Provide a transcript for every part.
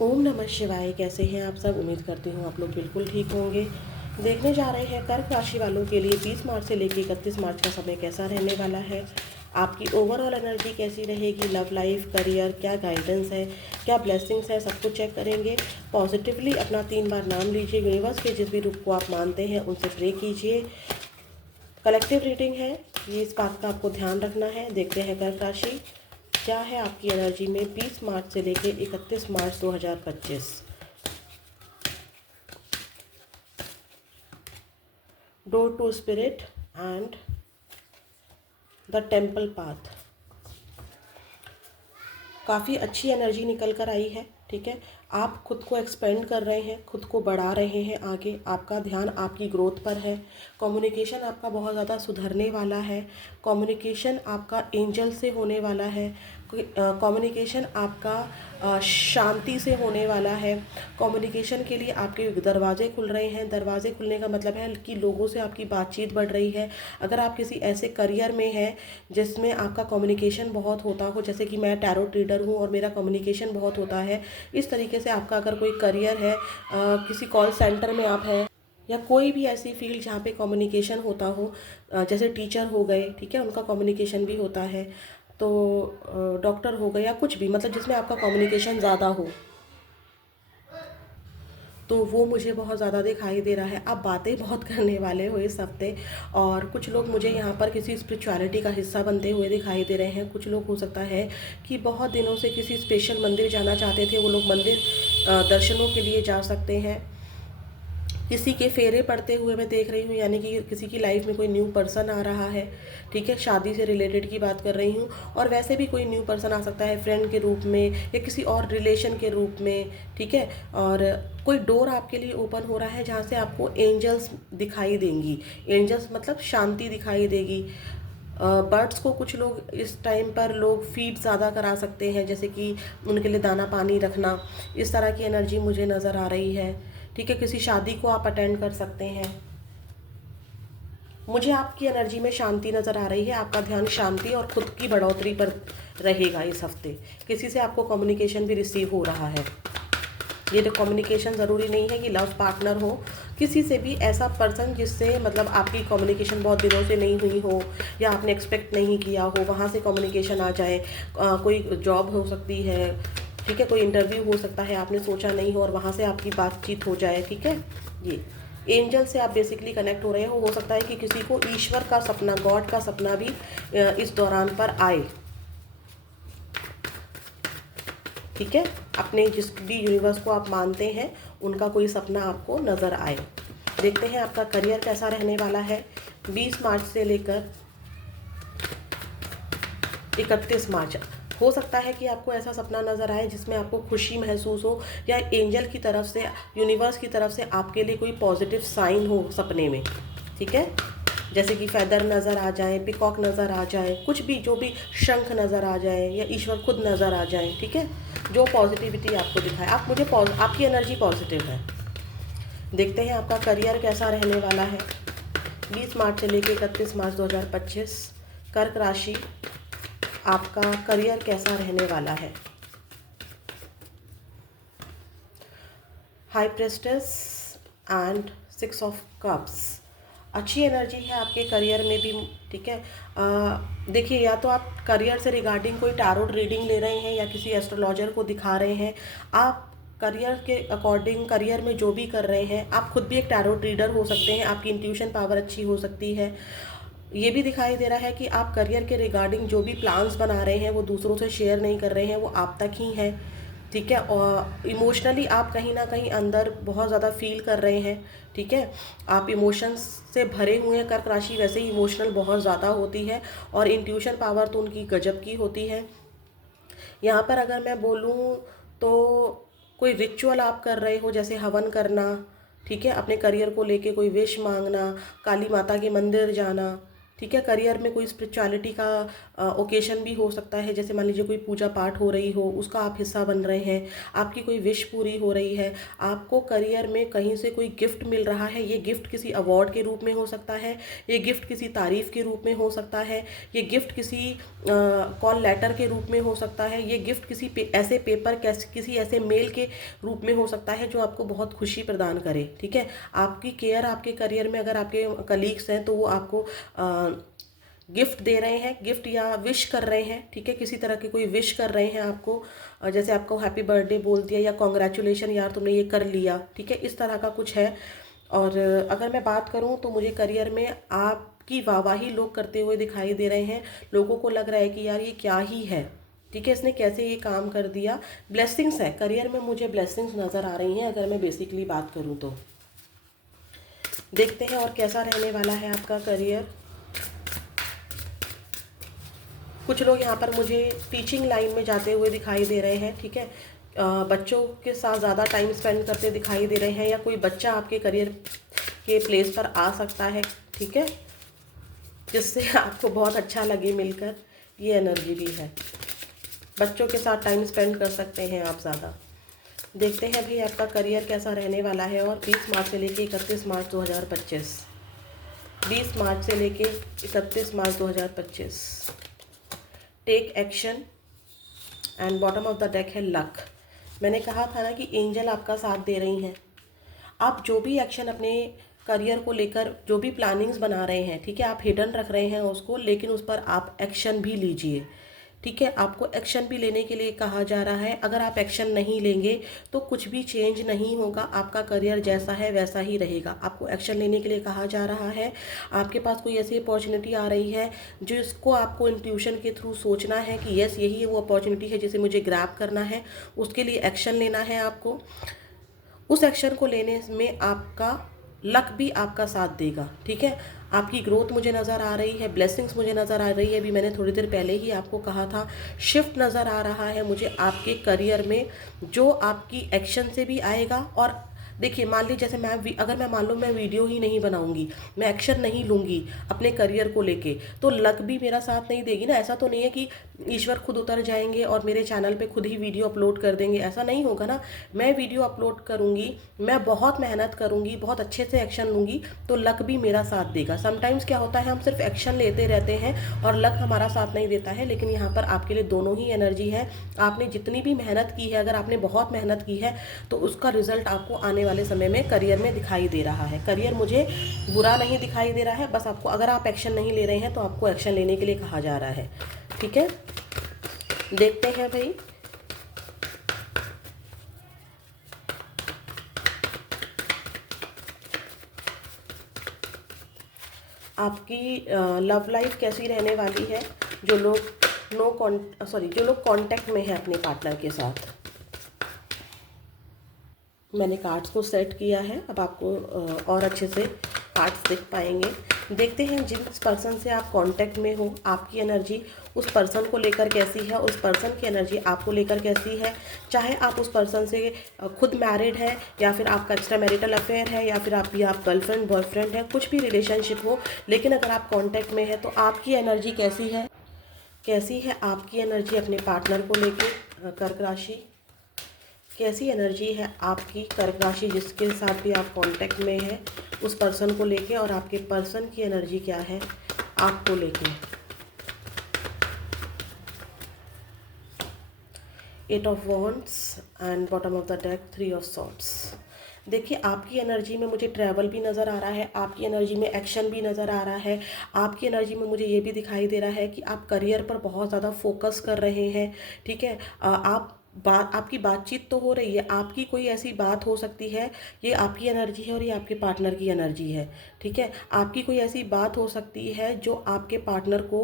ओम नमः शिवाय। कैसे हैं आप सब? उम्मीद करती हूँ आप लोग बिल्कुल ठीक होंगे। देखने जा रहे हैं कर्क राशि वालों के लिए 20 मार्च से लेकर 31 मार्च का समय कैसा रहने वाला है। आपकी ओवरऑल एनर्जी कैसी रहेगी, लव लाइफ, करियर, क्या गाइडेंस है, क्या ब्लेसिंग्स है, सब कुछ चेक करेंगे। पॉजिटिवली अपना 3 बार नाम लीजिए। यूनिवर्स के जिस भी रूप को आप मानते हैं उनसे प्रे कीजिए। कलेक्टिव रीडिंग है, ये इस बात का आपको ध्यान रखना है। देखते हैं कर्क राशि क्या है आपकी एनर्जी में 20 मार्च से लेकर 31 March 2025। Door to spirit and the temple path. काफ़ी अच्छी एनर्जी निकल कर आई है। ठीक है, आप खुद को एक्सपेंड कर रहे हैं, खुद को बढ़ा रहे हैं आगे। आपका ध्यान आपकी ग्रोथ पर है। कम्युनिकेशन आपका बहुत ज़्यादा सुधरने वाला है। कम्युनिकेशन आपका एंजल से होने वाला है। कम्युनिकेशन आपका शांति से होने वाला है। कम्युनिकेशन के लिए आपके दरवाजे खुल रहे हैं। दरवाजे खुलने का मतलब है कि लोगों से आपकी बातचीत बढ़ रही है। अगर आप किसी ऐसे करियर में हैं जिसमें आपका कम्युनिकेशन बहुत होता हो, जैसे कि मैं टैरो रीडर हूँ और मेरा कम्युनिकेशन बहुत होता है, इस तरीके से आपका अगर कोई करियर है, किसी कॉल सेंटर में आप हैं या कोई भी ऐसी फील्ड जहाँ पे कम्युनिकेशन होता हो, जैसे टीचर हो गए, ठीक है, उनका कम्युनिकेशन भी होता है। तो डॉक्टर हो गए या कुछ भी, मतलब जिसमें आपका कम्युनिकेशन ज़्यादा हो, तो वो मुझे बहुत ज़्यादा दिखाई दे रहा है। आप बातें बहुत करने वाले हो इस हफ्ते। और कुछ लोग मुझे यहाँ पर किसी स्पिरिचुअलिटी का हिस्सा बनते हुए दिखाई दे रहे हैं। कुछ लोग हो सकता है कि बहुत दिनों से किसी स्पेशल मंदिर जाना चाहते थे, वो लोग मंदिर दर्शनों के लिए जा सकते हैं। किसी के फेरे पड़ते हुए मैं देख रही हूँ, यानी कि किसी की लाइफ में कोई न्यू पर्सन आ रहा है। ठीक है, शादी से रिलेटेड की बात कर रही हूँ। और वैसे भी कोई न्यू पर्सन आ सकता है, फ्रेंड के रूप में या किसी और रिलेशन के रूप में। ठीक है, और कोई डोर आपके लिए ओपन हो रहा है जहाँ से आपको एंजल्स दिखाई देंगी। एंजल्स मतलब शांति दिखाई देगी। बर्ड्स को कुछ लोग इस टाइम पर लोग फीड ज़्यादा करा सकते हैं, जैसे कि उनके लिए दाना पानी रखना। इस तरह की एनर्जी मुझे नज़र आ रही है। ठीक है, किसी शादी को आप अटेंड कर सकते हैं। मुझे आपकी एनर्जी में शांति नज़र आ रही है। आपका ध्यान शांति और खुद की बढ़ोतरी पर रहेगा इस हफ्ते। किसी से आपको कम्युनिकेशन भी रिसीव हो रहा है। ये तो कम्युनिकेशन ज़रूरी नहीं है कि लव पार्टनर हो, किसी से भी ऐसा पर्सन जिससे मतलब आपकी कम्युनिकेशन बहुत दिनों से नहीं हुई हो या आपने एक्सपेक्ट नहीं किया हो, वहाँ से कम्युनिकेशन आ जाए। कोई जॉब हो सकती है, ठीक है, कोई इंटरव्यू हो सकता है, आपने सोचा नहीं हो और वहाँ से आपकी बातचीत हो जाए। ठीक है, ये एंजल से आप बेसिकली कनेक्ट हो रहे हो सकता है कि किसी को ईश्वर का सपना, गॉड का सपना भी इस दौरान पर आए। ठीक है, अपने जिस भी यूनिवर्स को आप मानते हैं उनका कोई सपना आपको नज़र आए। देखते हैं आपका करियर कैसा रहने वाला है 20 मार्च से लेकर 31 मार्च। हो सकता है कि आपको ऐसा सपना नज़र आए जिसमें आपको खुशी महसूस हो, या एंजल की तरफ से, यूनिवर्स की तरफ से आपके लिए कोई पॉजिटिव साइन हो सपने में। ठीक है, जैसे कि फेदर नज़र आ जाए, पिकॉक नज़र आ जाए, कुछ भी, जो भी, शंख नज़र आ जाए या ईश्वर खुद नज़र आ जाए। ठीक है, जो पॉजिटिविटी आपको दिखाए। आप मुझे आपकी एनर्जी पॉजिटिव है। देखते हैं आपका करियर कैसा रहने वाला है 20 मार्च से लेकर 31 मार्च 2025। कर्क राशि, आपका करियर कैसा रहने वाला है। High प्रेस्टेस and 6 of cups. अच्छी एनर्जी है आपके करियर में भी। ठीक है, देखिए, या तो आप करियर से रिगार्डिंग कोई टैरोट रीडिंग ले रहे हैं या किसी एस्ट्रोलॉजर को दिखा रहे हैं। आप करियर के अकॉर्डिंग करियर में जो भी कर रहे हैं, आप खुद भी एक टैरोट रीडर हो सकते हैं। आपकी इंट्यूशन पावर अच्छी हो सकती है। ये भी दिखाई दे रहा है कि आप करियर के रिगार्डिंग जो भी प्लान्स बना रहे हैं वो दूसरों से शेयर नहीं कर रहे हैं, वो आप तक ही हैं। ठीक है, और इमोशनली आप कहीं ना कहीं अंदर बहुत ज़्यादा फील कर रहे हैं। ठीक है, आप इमोशंस से भरे हुए हैं। कर्क राशि वैसे ही इमोशनल बहुत ज़्यादा होती है और इंट्यूशन पावर तो उनकी गजब की होती है। यहाँ पर अगर मैं बोलूँ तो कोई रिचुअल आप कर रहे हो, जैसे हवन करना। ठीक है, अपने करियर को लेके कोई विश मांगना, काली माता के मंदिर जाना। ठीक है। करियर में कोई स्पिरिचुअलिटी का ओकेशन भी हो सकता है, जैसे मान लीजिए कोई पूजा पाठ हो रही हो, उसका आप हिस्सा बन रहे हैं, आपकी कोई विश पूरी हो रही है, आपको करियर में कहीं से कोई गिफ्ट मिल रहा है। ये गिफ्ट किसी अवार्ड के रूप में हो सकता है, ये गिफ्ट किसी तारीफ़ के रूप में हो सकता है, ये गिफ्ट किसी कॉल लेटर के रूप में हो सकता है, ये गिफ्ट किसी ऐसे पेपर किसी ऐसे मेल के रूप में हो सकता है जो आपको बहुत खुशी प्रदान करे। ठीक है। आपकी केयर आपके करियर में, अगर आपके कलीग्स हैं तो वो आपको गिफ्ट दे रहे हैं, गिफ्ट या विश कर रहे हैं। ठीक है। किसी तरह की कोई विश कर रहे हैं आपको, जैसे आपको हैप्पी बर्थडे बोल दिया या कॉन्ग्रेचुलेशन यार तुमने ये कर लिया। ठीक है। इस तरह का कुछ है। और अगर मैं बात करूं तो मुझे करियर में आपकी वाहवाही लोग करते हुए दिखाई दे रहे हैं। लोगों को लग रहा है कि यार ये क्या ही है, ठीक है, इसने कैसे ये काम कर दिया। ब्लेसिंग्स है करियर में, मुझे ब्लेसिंग्स नज़र आ रही हैं अगर मैं बेसिकली बात करूं तो। देखते हैं और कैसा रहने वाला है आपका करियर। कुछ लोग यहाँ पर मुझे टीचिंग लाइन में जाते हुए दिखाई दे रहे हैं। ठीक है। बच्चों के साथ ज़्यादा टाइम स्पेंड करते दिखाई दे रहे हैं, या कोई बच्चा आपके करियर के प्लेस पर आ सकता है। ठीक है। जिससे आपको बहुत अच्छा लगे मिलकर, ये एनर्जी भी है। बच्चों के साथ टाइम स्पेंड कर सकते हैं आप ज़्यादा। देखते हैं भाई आपका करियर कैसा रहने वाला है। और 20 मार्च से लेके 31 मार्च 2025, 20 मार्च से लेके 31 March 2025। Take action and bottom of the deck है लक। मैंने कहा था ना कि एंजल आपका साथ दे रही हैं। आप जो भी एक्शन अपने करियर को लेकर, जो भी प्लानिंग्स बना रहे हैं, ठीक है, आप हिडन रख रहे हैं उसको, लेकिन उस पर आप एक्शन भी लीजिए। ठीक है। आपको एक्शन भी लेने के लिए कहा जा रहा है। अगर आप एक्शन नहीं लेंगे तो कुछ भी चेंज नहीं होगा, आपका करियर जैसा है वैसा ही रहेगा। आपको एक्शन लेने के लिए कहा जा रहा है। आपके पास कोई ऐसी अपॉर्चुनिटी आ रही है जिसको आपको इंट्यूशन के थ्रू सोचना है कि यस यही वो अपॉर्चुनिटी है जिसे मुझे ग्रैब करना है, उसके लिए एक्शन लेना है आपको। उस एक्शन को लेने में आपका लक भी आपका साथ देगा। ठीक है। आपकी ग्रोथ मुझे नज़र आ रही है, ब्लेसिंग्स मुझे नज़र आ रही है। अभी मैंने थोड़ी देर पहले ही आपको कहा था, शिफ्ट नज़र आ रहा है मुझे आपके करियर में, जो आपकी एक्शन से भी आएगा। और देखिए, मान लीजिए जैसे अगर मैं मान लो मैं वीडियो ही नहीं बनाऊंगी, मैं एक्शन नहीं लूँगी अपने करियर को लेके, तो लक भी मेरा साथ नहीं देगी ना। ऐसा तो नहीं है कि ईश्वर खुद उतर जाएंगे और मेरे चैनल पे खुद ही वीडियो अपलोड कर देंगे, ऐसा नहीं होगा ना। मैं वीडियो अपलोड करूँगी, मैं बहुत मेहनत करूँगी, बहुत अच्छे से एक्शन लूँगी, तो लक भी मेरा साथ देगा। समटाइम्स क्या होता है, हम सिर्फ एक्शन लेते रहते हैं और लक हमारा साथ नहीं देता है। लेकिन यहाँ पर आपके लिए दोनों ही एनर्जी है। आपने जितनी भी मेहनत की है, अगर आपने बहुत मेहनत की है तो उसका रिजल्ट आपको आने वाले समय में करियर में दिखाई दे रहा है। करियर मुझे बुरा नहीं दिखाई दे रहा है, बस आपको, अगर आप एक्शन नहीं ले रहे हैं तो आपको एक्शन लेने के लिए कहा जा रहा है। ठीक है। देखते हैं भाई आपकी लव लाइफ कैसी रहने वाली है। जो लोग जो लोग कांटेक्ट में है अपने पार्टनर के साथ, मैंने कार्ड्स को सेट किया है। अब आपको और अच्छे से कार्ड्स दिख पाएंगे। देखते हैं जिस पर्सन से आप कांटेक्ट में हो, आपकी एनर्जी उस पर्सन को लेकर कैसी है, उस पर्सन की एनर्जी आपको लेकर कैसी है। चाहे आप उस पर्सन से खुद मैरिड है, या फिर आपका एक्स्ट्रा मैरिटल अफेयर है, या फिर आप गर्लफ्रेंड बॉयफ्रेंड है, कुछ भी रिलेशनशिप हो, लेकिन अगर आप कांटेक्ट में है तो आपकी एनर्जी कैसी है, कैसी है आपकी एनर्जी अपने पार्टनर को लेके। कर्क राशि, कैसी एनर्जी है आपकी कर्क राशि जिसके साथ भी आप कांटेक्ट में है, उस पर्सन को लेके, और आपके पर्सन की एनर्जी क्या है आपको लेके। 8 of wands and bottom of the deck 3 of swords. देखिए, आपकी एनर्जी में मुझे ट्रैवल भी नज़र आ रहा है, आपकी एनर्जी में एक्शन भी नज़र आ रहा है। आपकी एनर्जी में मुझे ये भी दिखाई दे रहा है कि आप करियर पर बहुत ज़्यादा फोकस कर रहे हैं। ठीक है। आपकी बातचीत तो हो रही है, आपकी कोई ऐसी बात हो सकती है, ये आपकी एनर्जी है और ये आपके पार्टनर की एनर्जी है। ठीक है। आपकी कोई ऐसी बात हो सकती है जो आपके पार्टनर को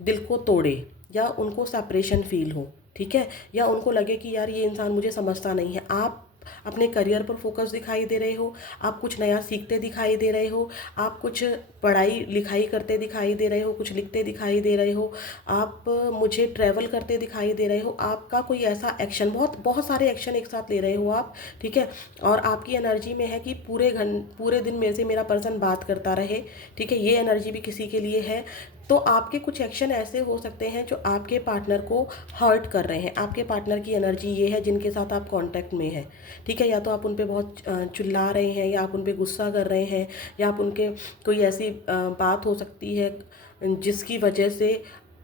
दिल को तोड़े, या उनको सेपरेशन फील हो। ठीक है। या उनको लगे कि यार ये इंसान मुझे समझता नहीं है। आप अपने करियर पर फोकस दिखाई दे रहे हो, आप कुछ नया सीखते दिखाई दे रहे हो, आप कुछ पढ़ाई लिखाई करते दिखाई दे रहे हो, कुछ लिखते दिखाई दे रहे हो, आप मुझे ट्रैवल करते दिखाई दे रहे हो। आपका कोई ऐसा एक्शन, बहुत बहुत सारे एक्शन एक साथ ले रहे हो आप, ठीक है। और आपकी एनर्जी में है कि पूरे दिन मेरे से मेरा पर्सन बात करता रहे, ठीक है, ये एनर्जी भी किसी के लिए है। तो आपके कुछ एक्शन ऐसे हो सकते हैं जो आपके पार्टनर को हर्ट कर रहे हैं। आपके पार्टनर की एनर्जी ये है जिनके साथ आप कांटेक्ट में हैं, ठीक है। या तो आप उन पे बहुत चिल्ला रहे हैं, या आप उन पे गुस्सा कर रहे हैं, या आप उनके कोई ऐसी बात हो सकती है जिसकी वजह से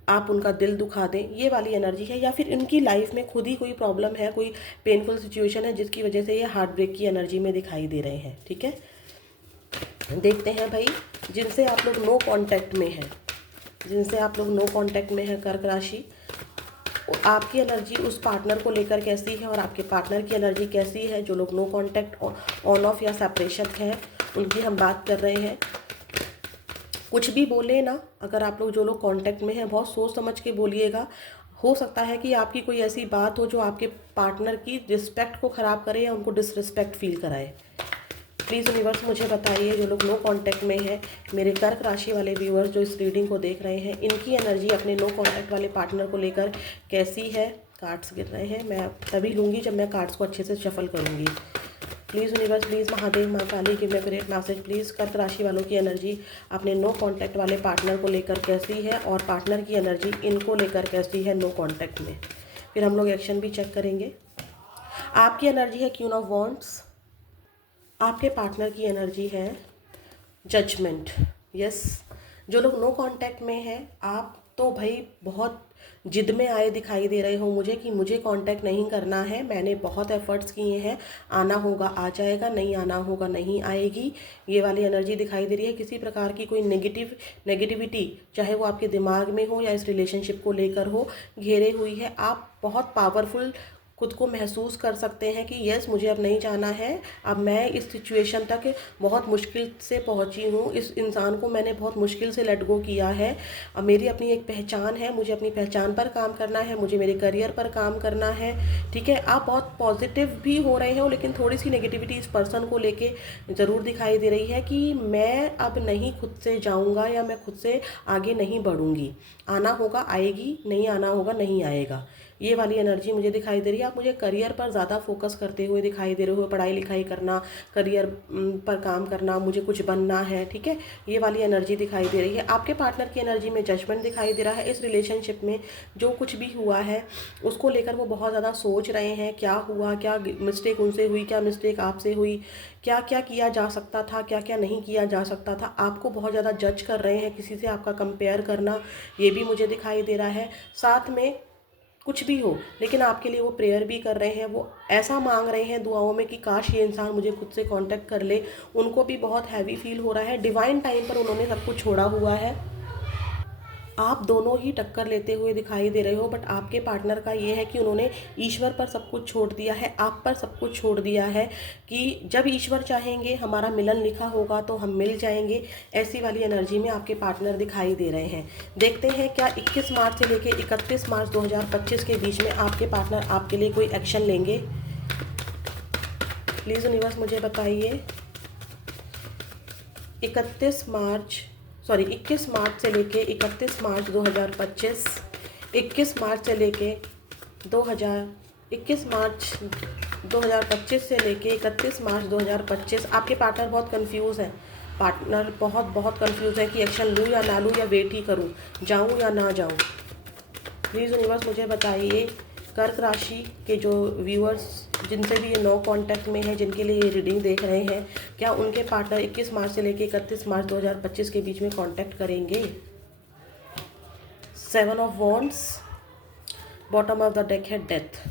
आप उनका दिल दुखा दें, ये वाली एनर्जी है। या फिर उनकी लाइफ में खुद ही कोई प्रॉब्लम है, कोई पेनफुल सिचुएशन है जिसकी वजह से ये हार्ट ब्रेक की एनर्जी में दिखाई दे रहे हैं, ठीक है। देखते हैं भाई, जिनसे आप लोग नो कांटेक्ट में हैं, जिनसे आप लोग नो कांटेक्ट में हैं कर्क राशि, आपकी एनर्जी उस पार्टनर को लेकर कैसी है और आपके पार्टनर की एनर्जी कैसी है। जो लोग नो कांटेक्ट, ऑन ऑफ या सेपरेशन है, उनकी हम बात कर रहे हैं। कुछ भी बोले ना, अगर आप लोग जो लोग कांटेक्ट में हैं बहुत सोच समझ के बोलिएगा। हो सकता है कि आपकी कोई ऐसी बात हो जो आपके पार्टनर की रिस्पेक्ट को ख़राब करे या उनको डिसरिस्पेक्ट फील कराए। प्लीज़ यूनिवर्स मुझे बताइए, जो लोग नो कांटेक्ट में है, मेरे कर्क राशि वाले व्यूअर्स जो इस रीडिंग को देख रहे हैं, इनकी एनर्जी अपने नो कांटेक्ट वाले पार्टनर को लेकर कैसी है। कार्ड्स गिर रहे हैं, मैं तभी लूँगी जब मैं कार्ड्स को अच्छे से शफल करूँगी। प्लीज़ यूनिवर्स, प्लीज़ महादेव, माँ Kali, give me great message please. कर्क राशि वालों की एनर्जी अपने नो कांटेक्ट वाले पार्टनर को लेकर कैसी है और पार्टनर की एनर्जी इनको लेकर कैसी है नो कांटेक्ट में। फिर हम लोग एक्शन भी चेक करेंगे। आपकी एनर्जी है क्वीन ऑफ वॉन्ड्स, आपके पार्टनर की एनर्जी है जजमेंट। यस, जो लोग नो कांटेक्ट में हैं, आप तो भाई बहुत जिद में आए दिखाई दे रहे हो मुझे कि मुझे कांटेक्ट नहीं करना है, मैंने बहुत एफर्ट्स किए हैं, आना होगा आ जाएगा, नहीं आना होगा नहीं आएगी, ये वाली एनर्जी दिखाई दे रही है। किसी प्रकार की कोई नेगेटिविटी, चाहे वो आपके दिमाग में हो या इस रिलेशनशिप को लेकर हो, घेरे हुई है। आप बहुत पावरफुल खुद को महसूस कर सकते हैं कि यस मुझे अब नहीं जाना है, अब मैं इस सिचुएशन तक बहुत मुश्किल से पहुंची हूँ, इस इंसान को मैंने बहुत मुश्किल से लेट गो किया है, अब मेरी अपनी एक पहचान है, मुझे अपनी पहचान पर काम करना है, मुझे मेरे करियर पर काम करना है, ठीक है। आप बहुत पॉजिटिव भी हो रहे हो, लेकिन थोड़ी सी नेगेटिविटी इस पर्सन को लेके ज़रूर दिखाई दे रही है कि मैं अब नहीं खुद से जाऊँगा या मैं खुद से आगे नहीं बढ़ूँगी, आना होगा आएगी, नहीं आना होगा नहीं आएगा, ये वाली एनर्जी मुझे दिखाई दे रही है। आप मुझे करियर पर ज़्यादा फोकस करते हुए दिखाई दे रहे हो, पढ़ाई लिखाई करना, करियर पर काम करना, मुझे कुछ बनना है, ठीक है, ये वाली एनर्जी दिखाई दे रही है। आपके पार्टनर की एनर्जी में जजमेंट दिखाई दे रहा है। इस रिलेशनशिप में जो कुछ भी हुआ है उसको लेकर वो बहुत ज़्यादा सोच रहे हैं, क्या हुआ, क्या मिस्टेक उनसे हुई, क्या मिस्टेक आपसे हुई, क्या क्या किया जा सकता था, क्या क्या नहीं किया जा सकता था। आपको बहुत ज़्यादा जज कर रहे हैं, किसी से आपका कंपेयर करना, ये भी मुझे दिखाई दे रहा है। साथ में कुछ भी हो, लेकिन आपके लिए वो प्रेयर भी कर रहे हैं, वो ऐसा मांग रहे हैं दुआओं में कि काश ये इंसान मुझे खुद से कांटेक्ट कर ले। उनको भी बहुत हैवी फील हो रहा है, डिवाइन टाइम पर उन्होंने सब कुछ छोड़ा हुआ है। आप दोनों ही टक्कर लेते हुए दिखाई दे रहे हो, बट आपके पार्टनर का ये है कि उन्होंने ईश्वर पर सब कुछ छोड़ दिया है, आप पर सब कुछ छोड़ दिया है कि जब ईश्वर चाहेंगे हमारा मिलन लिखा होगा तो हम मिल जाएंगे। ऐसी वाली एनर्जी में आपके पार्टनर दिखाई दे रहे हैं। देखते हैं क्या 21 मार्च से लेकर 31 मार्च 2025 के बीच में आपके पार्टनर आपके लिए कोई एक्शन लेंगे। प्लीज़ यूनिवर्स मुझे बताइए, 21 मार्च से लेके 31 मार्च 2025, 21 मार्च से लेके 21 मार्च 2025 से लेके 31 मार्च 2025 आपके पार्टनर बहुत कंफ्यूज है। पार्टनर बहुत कंफ्यूज है कि एक्शन लूँ या ना लूँ, या वेट ही करूँ, जाऊँ या ना जाऊँ। प्लीज़ यूनिवर्स मुझे बताइए, कर्क राशि के जो व्यूअर्स जिनसे भी ये नो कांटेक्ट में है, जिनके लिए ये रीडिंग देख रहे हैं, क्या उनके पार्टनर 21 मार्च से लेकर 31 मार्च 2025 के बीच में कांटेक्ट करेंगे। 7 of wands, bottom of the deck है डेथ।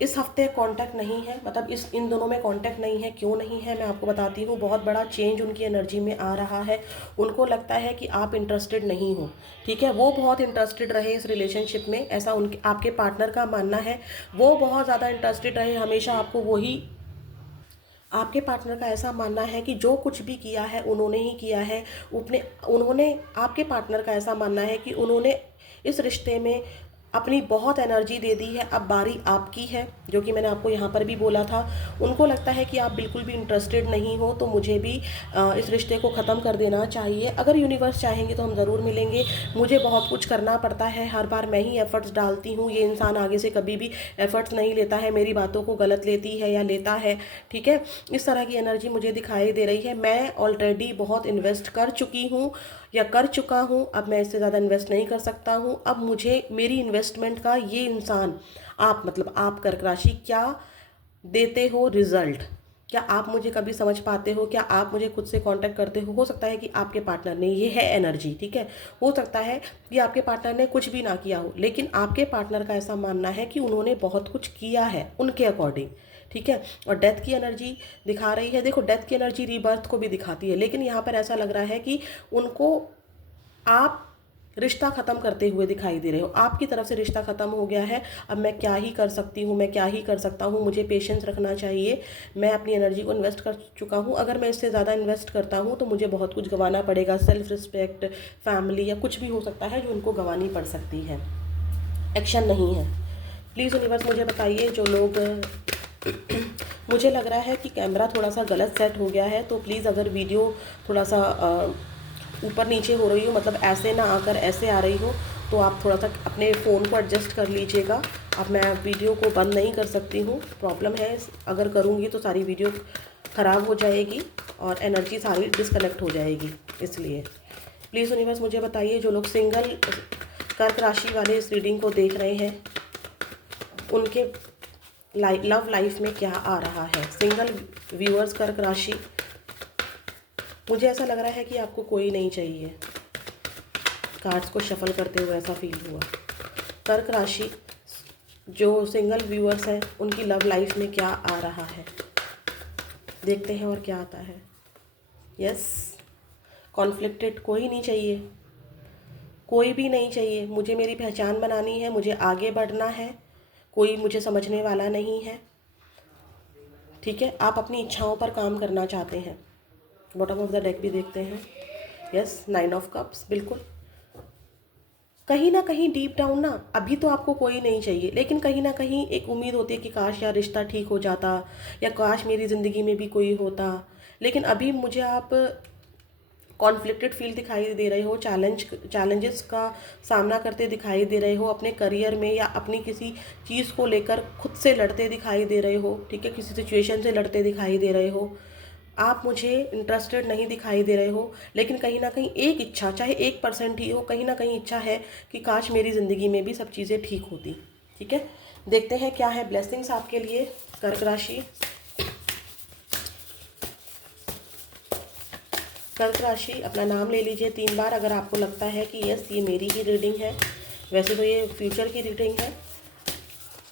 इस हफ्ते कांटेक्ट नहीं है, मतलब इन दोनों में कांटेक्ट नहीं है। क्यों नहीं है मैं आपको बताती हूँ। बहुत बड़ा चेंज उनकी एनर्जी में आ रहा है। उनको लगता है कि आप इंटरेस्टेड नहीं हो, ठीक है। वो बहुत इंटरेस्टेड रहे इस रिलेशनशिप में, ऐसा उनके आपके पार्टनर का मानना है। वो बहुत ज़्यादा इंटरेस्टेड रहे, हमेशा आपको वही, आपके पार्टनर का ऐसा मानना है कि जो कुछ भी किया है उन्होंने ही किया है। आपके पार्टनर का ऐसा मानना है कि उन्होंने इस रिश्ते में अपनी बहुत एनर्जी दे दी है, अब बारी आपकी है, जो कि मैंने आपको यहाँ पर भी बोला था। उनको लगता है कि आप बिल्कुल भी इंटरेस्टेड नहीं हो, तो मुझे भी इस रिश्ते को ख़त्म कर देना चाहिए। अगर यूनिवर्स चाहेंगे तो हम ज़रूर मिलेंगे। मुझे बहुत कुछ करना पड़ता है, हर बार मैं ही एफ़र्ट्स डालती हूँ, ये इंसान आगे से कभी भी एफ़र्ट्स नहीं लेता है, मेरी बातों को गलत लेती है या लेता है, ठीक है। इस तरह की एनर्जी मुझे दिखाई दे रही है। मैं ऑलरेडी बहुत इन्वेस्ट कर चुकी हूँ या कर चुका हूँ, अब मैं इससे ज़्यादा इन्वेस्ट नहीं कर सकता हूँ। अब मुझे मेरी इन्वेस्टमेंट का ये इंसान, आप मतलब आप कर्क राशि, क्या देते हो रिजल्ट? क्या आप मुझे कभी समझ पाते हो? क्या आप मुझे खुद से कांटेक्ट करते हो? सकता है कि आपके पार्टनर ने, ये है एनर्जी, ठीक है, हो सकता है कि आपके पार्टनर ने कुछ भी ना किया हो, लेकिन आपके पार्टनर का ऐसा मानना है कि उन्होंने बहुत कुछ किया है उनके अकॉर्डिंग, ठीक है। और डेथ की एनर्जी दिखा रही है। देखो, डेथ की एनर्जी रीबर्थ को भी दिखाती है, लेकिन यहाँ पर ऐसा लग रहा है कि उनको आप रिश्ता ख़त्म करते हुए दिखाई दे रहे हो। आपकी तरफ से रिश्ता ख़त्म हो गया है, अब मैं क्या ही कर सकती हूँ, मैं क्या ही कर सकता हूँ, मुझे पेशेंस रखना चाहिए। मैं अपनी एनर्जी को इन्वेस्ट कर चुका हूँ, अगर मैं इससे ज़्यादा इन्वेस्ट करता हूँ तो मुझे बहुत कुछ गंवाना पड़ेगा, सेल्फ रिस्पेक्ट, फैमिली या कुछ भी हो सकता है जो उनको गंवानी पड़ सकती है। एक्शन नहीं है। प्लीज़ यूनिवर्स मुझे बताइए, जो लोग मुझे लग रहा है कि कैमरा थोड़ा सा गलत सेट हो गया है, तो प्लीज़ अगर वीडियो थोड़ा सा ऊपर नीचे हो रही हो, मतलब ऐसे ना आकर ऐसे आ रही हो, तो आप थोड़ा सा अपने फ़ोन को एडजस्ट कर लीजिएगा। अब मैं वीडियो को बंद नहीं कर सकती हूँ, प्रॉब्लम है, अगर करूँगी तो सारी वीडियो ख़राब हो जाएगी और एनर्जी सारी डिस्कनेक्ट हो जाएगी। इसलिए प्लीज़ यूनिवर्स मुझे बताइए, जो लोग सिंगल कर्क राशि वाले इस रीडिंग को देख रहे हैं, उनके लव लाइफ में क्या आ रहा है। सिंगल व्यूअर्स कर्क राशि, मुझे ऐसा लग रहा है कि आपको कोई नहीं चाहिए। कार्ड्स को शफल करते हुए ऐसा फील हुआ। कर्क राशि, जो सिंगल व्यूअर्स हैं, उनकी लव लाइफ में क्या आ रहा है, देखते हैं और क्या आता है। यस, कॉन्फ्लिक्टेड, कोई नहीं चाहिए, कोई भी नहीं चाहिए। मुझे मेरी पहचान बनानी है, मुझे आगे बढ़ना है, कोई मुझे समझने वाला नहीं है, ठीक है। आप अपनी इच्छाओं पर काम करना चाहते हैं। बॉटम ऑफ द डेक भी देखते हैं। यस, 9 ऑफ कप्स, बिल्कुल। कहीं ना कहीं डीप डाउन ना, अभी तो आपको कोई नहीं चाहिए, लेकिन कहीं ना कहीं एक उम्मीद होती है कि काश यार रिश्ता ठीक हो जाता, या काश मेरी ज़िंदगी में भी कोई होता। लेकिन अभी मुझे आप कॉन्फ्लिक्टेड फील दिखाई दे रहे हो, चैलेंजेस का सामना करते दिखाई दे रहे हो, अपने करियर में या अपनी किसी चीज़ को लेकर खुद से लड़ते दिखाई दे रहे हो, ठीक है, किसी सिचुएशन से लड़ते दिखाई दे रहे हो। आप मुझे इंटरेस्टेड नहीं दिखाई दे रहे हो, लेकिन कहीं ना कहीं एक इच्छा, चाहे 1% ही हो, कहीं ना कहीं इच्छा है कि काश मेरी ज़िंदगी में भी सब चीज़ें ठीक होती, ठीक है। देखते हैं क्या है ब्लेसिंग्स आपके लिए, कर्क राशि। कर्क राशि, अपना नाम ले लीजिए 3 बार अगर आपको लगता है कि यस ये मेरी ही रीडिंग है। वैसे तो ये फ्यूचर की रीडिंग है।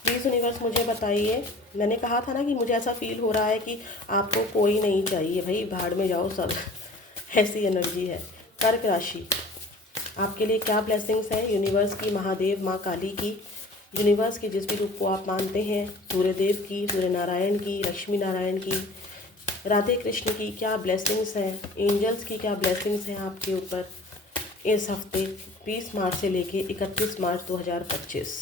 प्लीज़ यूनिवर्स मुझे बताइए, मैंने कहा था ना कि मुझे ऐसा फील हो रहा है कि आपको कोई नहीं चाहिए, भाई भाड़ में जाओ सब ऐसी एनर्जी है। कर्क राशि, आपके लिए क्या ब्लेसिंग्स हैं यूनिवर्स की, महादेव, माँ काली की, यूनिवर्स के जिस भी रूप को आप मानते हैं, सूर्यदेव की, सूर्य नारायण की, लक्ष्मी नारायण की, राधे कृष्ण की, क्या ब्लेसिंग्स हैं, एंजल्स की क्या ब्लेसिंग्स हैं आपके ऊपर इस हफ्ते 20 मार्च से लेके 31 मार्च 2025।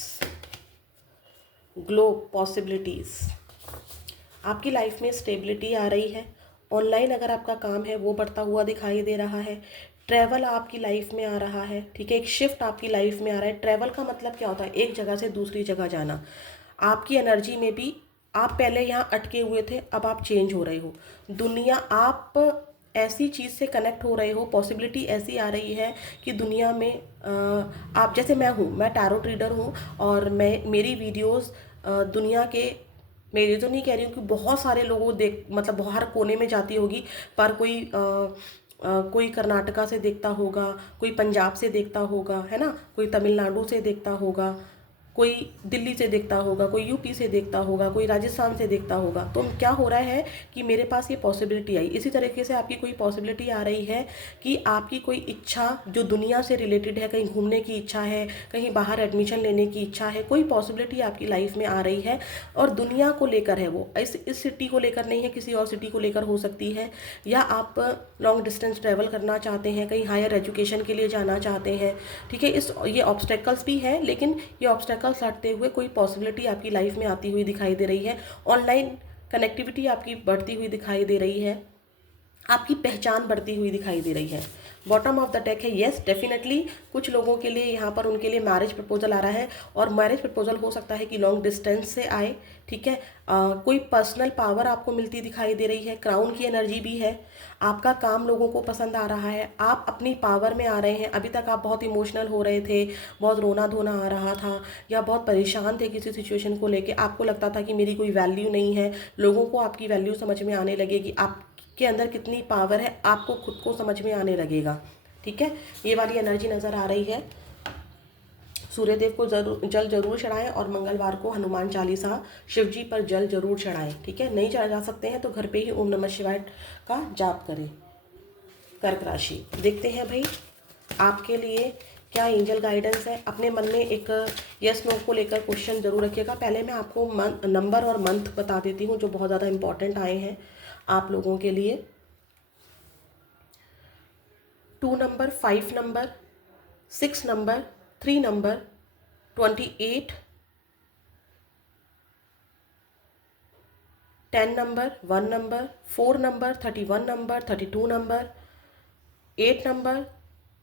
ग्लो पॉसिबिलिटीज़, आपकी लाइफ में स्टेबिलिटी आ रही है। ऑनलाइन अगर आपका काम है वो बढ़ता हुआ दिखाई दे रहा है। ट्रैवल आपकी लाइफ में आ रहा है, ठीक है, एक शिफ्ट आपकी लाइफ में आ रहा है। ट्रैवल का मतलब क्या होता है, एक जगह से दूसरी जगह जाना। आपकी एनर्जी में भी, आप पहले यहाँ अटके हुए थे, अब आप चेंज हो रहे हो। दुनिया, आप ऐसी चीज़ से कनेक्ट हो रहे हो, पॉसिबिलिटी ऐसी आ रही है कि दुनिया में आप, जैसे मैं हूँ, मैं टैरो रीडर हूँ, और मेरी वीडियोस दुनिया के, मैं ये तो नहीं कह रही हूँ कि बहुत सारे लोगों देख, मतलब हर कोने में जाती होगी, पर कोई कर्नाटका से देखता होगा, कोई पंजाब से देखता होगा, है ना, कोई तमिलनाडु से देखता होगा, कोई दिल्ली से देखता होगा, कोई यूपी से देखता होगा, कोई राजस्थान से देखता होगा। तो क्या हो रहा है कि मेरे पास ये पॉसिबिलिटी आई। इसी तरीके से आपकी कोई पॉसिबिलिटी आ रही है कि आपकी कोई इच्छा जो दुनिया से रिलेटेड है, कहीं घूमने की इच्छा है, कहीं बाहर एडमिशन लेने की इच्छा है, कोई पॉसिबिलिटी आपकी लाइफ में आ रही है और दुनिया को लेकर है। वो इस सिटी को लेकर नहीं है, किसी और सिटी को लेकर हो सकती है, या आप लॉन्ग डिस्टेंस ट्रैवल करना चाहते हैं, कहीं हायर एजुकेशन के लिए जाना चाहते हैं। ठीक है, ये ऑब्स्टेकल्स भी हैं, लेकिन ये ऑब्स्टेकल्स हटते हुए कोई पॉसिबिलिटी आपकी लाइफ में आती हुई दिखाई दे रही है। ऑनलाइन कनेक्टिविटी आपकी बढ़ती हुई दिखाई दे रही है, आपकी पहचान बढ़ती हुई दिखाई दे रही है। बॉटम ऑफ द डेक है येस, डेफिनेटली कुछ लोगों के लिए यहाँ पर उनके लिए मैरिज प्रपोजल आ रहा है, और मैरिज प्रपोजल हो सकता है कि लॉन्ग डिस्टेंस से आए। ठीक है, कोई पर्सनल पावर आपको मिलती दिखाई दे रही है, क्राउन की एनर्जी भी है, आपका काम लोगों को पसंद आ रहा है, आप अपनी पावर में आ रहे हैं। अभी तक आप बहुत इमोशनल हो रहे थे, बहुत रोना धोना आ रहा था, या बहुत परेशान थे किसी सिचुएशन को लेके, आपको लगता था कि मेरी कोई वैल्यू नहीं है। लोगों को आपकी वैल्यू समझ में आने लगेगी, आप के अंदर कितनी पावर है आपको खुद को समझ में आने लगेगा। ठीक है, ये वाली एनर्जी नज़र आ रही है। सूर्यदेव को जल जरूर चढ़ाएं, और मंगलवार को हनुमान चालीसा शिव जी पर जल जरूर चढ़ाएं। ठीक है, नहीं चढ़ा सकते हैं तो घर पे ही ओम नमः शिवाय का जाप करें। कर्क राशि देखते हैं भाई, आपके लिए क्या एंजल गाइडेंस है। अपने मन में एक यस नो को लेकर क्वेश्चन जरूर रखिएगा। पहले मैं आपको नंबर और मंथ बता देती हूँ जो बहुत ज़्यादा इंपॉर्टेंट आए हैं आप लोगों के लिए। 2 number, 5 number, 6 number, 3 number, 28, 10 number, 1 number, 4 number, 31 number, 32 number, 8 number,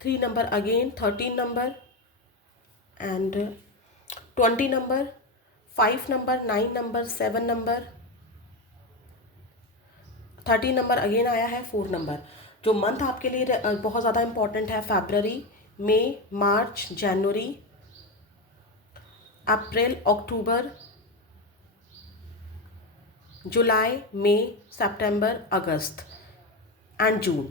3 number again, 13 number and 20 number, 5 number, 9 number, 7 number, 30 number again आया है, 4 नंबर। जो मंथ आपके लिए बहुत ज़्यादा इंपॉर्टेंट है, फरवरी, मई, मार्च, जनवरी, अप्रैल, अक्टूबर, जुलाई, मई, सितंबर, अगस्त एंड जून।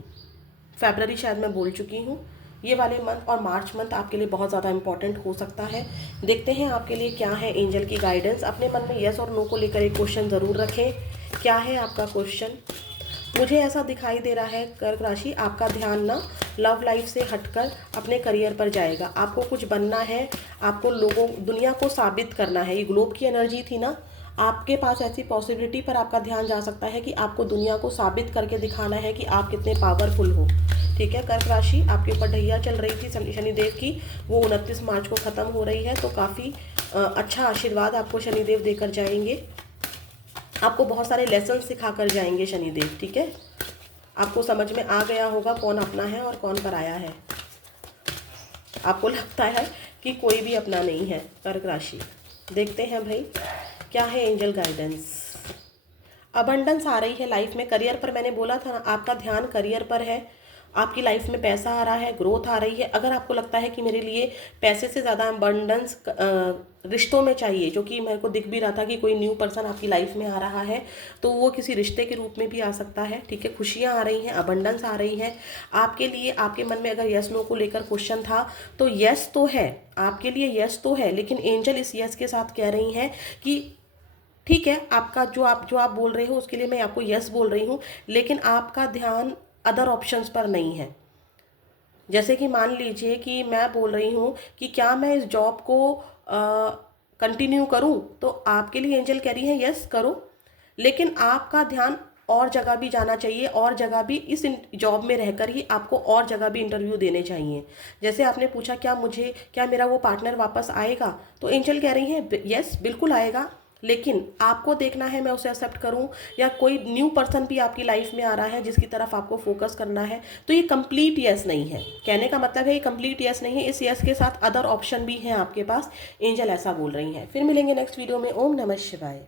फरवरी शायद मैं बोल चुकी हूँ। ये वाले मंथ और मार्च मंथ आपके लिए बहुत ज़्यादा इंपॉर्टेंट हो सकता है। देखते हैं आपके लिए क्या है एंजल की गाइडेंस। अपने मन में यस और नो को लेकर एक क्वेश्चन ज़रूर रखें। क्या है आपका क्वेश्चन? मुझे ऐसा दिखाई दे रहा है कर्क राशि, आपका ध्यान ना लव लाइफ से हटकर अपने करियर पर जाएगा। आपको कुछ बनना है, आपको लोगों दुनिया को साबित करना है। ये ग्लोब की एनर्जी थी ना, आपके पास ऐसी पॉसिबिलिटी पर आपका ध्यान जा सकता है कि आपको दुनिया को साबित करके दिखाना है कि आप कितने पावरफुल हो। ठीक है कर्क राशि, आपके ऊपर ढैया चल रही थी शनिदेव की, वो 29 मार्च को ख़त्म हो रही है। तो काफ़ी अच्छा आशीर्वाद आपको शनिदेव देकर जाएंगे। आपको बहुत सारे लेसन सिखा कर जाएंगे शनिदेव। ठीक है, आपको समझ में आ गया होगा कौन अपना है और कौन पराया है। आपको लगता है कि कोई भी अपना नहीं है कर्क राशि। देखते हैं भाई क्या है एंजल गाइडेंस। अबंडेंस आ रही है लाइफ में। करियर पर मैंने बोला था ना, आपका ध्यान करियर पर है। आपकी लाइफ में पैसा आ रहा है, ग्रोथ आ रही है। अगर आपको लगता है कि मेरे लिए पैसे से ज़्यादा अबंडेंस रिश्तों में चाहिए, जो कि मेरे को दिख भी रहा था कि कोई न्यू पर्सन आपकी लाइफ में आ रहा है, तो वो किसी रिश्ते के रूप में भी आ सकता है। ठीक है, खुशियाँ आ रही हैं, अबंडेंस आ रही है आपके लिए। आपके मन में अगर यस नो को लेकर क्वेश्चन था तो यस तो है, आपके लिए यस तो है, लेकिन एंजल इस यस के साथ कह रही हैं कि ठीक है, आपका जो आप बोल रहे हो उसके लिए मैं आपको यस बोल रही हूँ, लेकिन आपका ध्यान अदर ऑप्शंस पर नहीं है। जैसे कि मान लीजिए कि मैं बोल रही हूँ कि क्या मैं इस जॉब को कंटिन्यू करूँ, तो आपके लिए एंजल कह रही है यस करो, लेकिन आपका ध्यान और जगह भी जाना चाहिए, और जगह भी इस जॉब में रहकर ही आपको और जगह भी इंटरव्यू देने चाहिए। जैसे आपने पूछा क्या मेरा वो पार्टनर वापस आएगा, तो एंजल कह रही है यस बिल्कुल आएगा, लेकिन आपको देखना है मैं उसे एक्सेप्ट करूं, या कोई न्यू पर्सन भी आपकी लाइफ में आ रहा है जिसकी तरफ आपको फोकस करना है। तो ये कंप्लीट यस नहीं है, कहने का मतलब है ये कंप्लीट यस नहीं है। इस यस के साथ अदर ऑप्शन भी हैं आपके पास, एंजल ऐसा बोल रही हैं। फिर मिलेंगे नेक्स्ट वीडियो में। ओम नमः शिवाय।